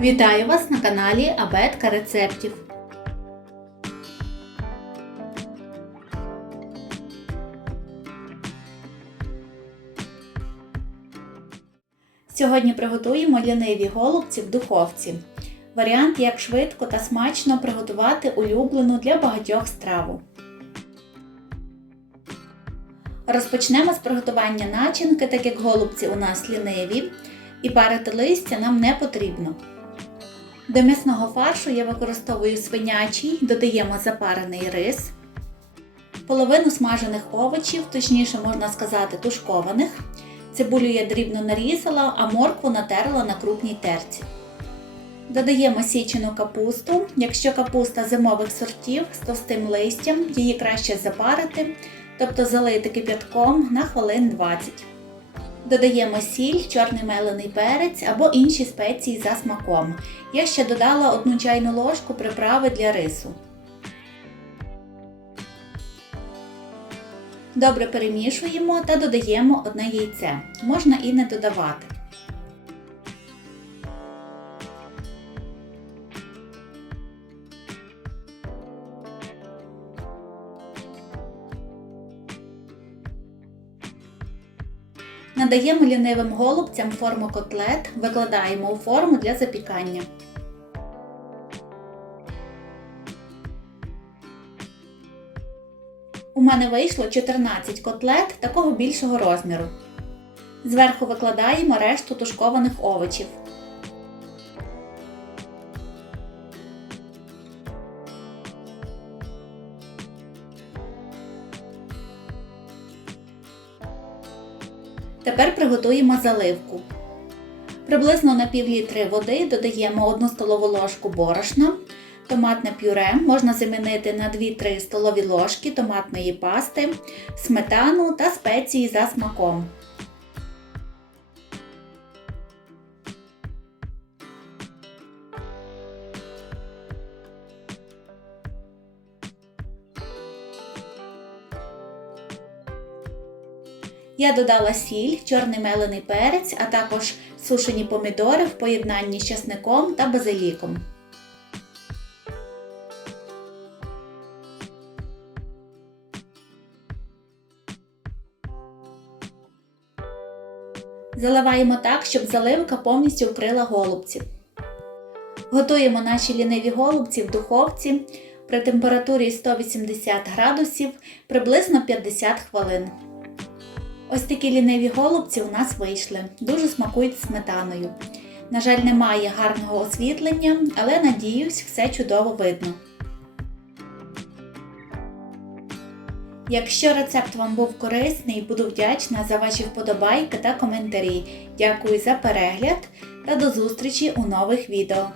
Вітаю вас на каналі Абетка рецептів. Сьогодні приготуємо ліниві голубці в духовці. Варіант, як швидко та смачно приготувати улюблену для багатьох страву. Розпочнемо з приготування начинки, так як голубці у нас ліниві, і парити листя нам не потрібно. До м'ясного фаршу я використовую свинячий, додаємо запарений рис, половину смажених овочів, точніше можна сказати, тушкованих. Цибулю я дрібно нарізала, а моркву натерла на крупній терці. Додаємо січену капусту. Якщо капуста зимових сортів з товстим листям, її краще запарити, тобто залити кип'ятком на хвилин 20. Додаємо сіль, чорний мелений перець або інші спеції за смаком. Я ще додала одну чайну ложку приправи для рису. Добре перемішуємо та додаємо одне яйце. Можна і не додавати. Надаємо лінивим голубцям форму котлет, викладаємо у форму для запікання. У мене вийшло 14 котлет такого більшого розміру. Зверху викладаємо решту тушкованих овочів. Тепер приготуємо заливку. Приблизно на пів літри води додаємо 1 столову ложку борошна, томатне пюре можна замінити на 2-3 столові ложки томатної пасти, сметану та спеції за смаком. Я додала сіль, чорний мелений перець, а також сушені помідори в поєднанні з часником та базиліком. Заливаємо так, щоб заливка повністю вкрила голубці. Готуємо наші ліниві голубці в духовці при температурі 180 градусів приблизно 50 хвилин. Ось такі ліниві голубці у нас вийшли. Дуже смакують сметаною. На жаль, немає гарного освітлення, але надіюсь, все чудово видно. Якщо рецепт вам був корисний, буду вдячна за ваші вподобайки та коментарі. Дякую за перегляд та до зустрічі у нових відео.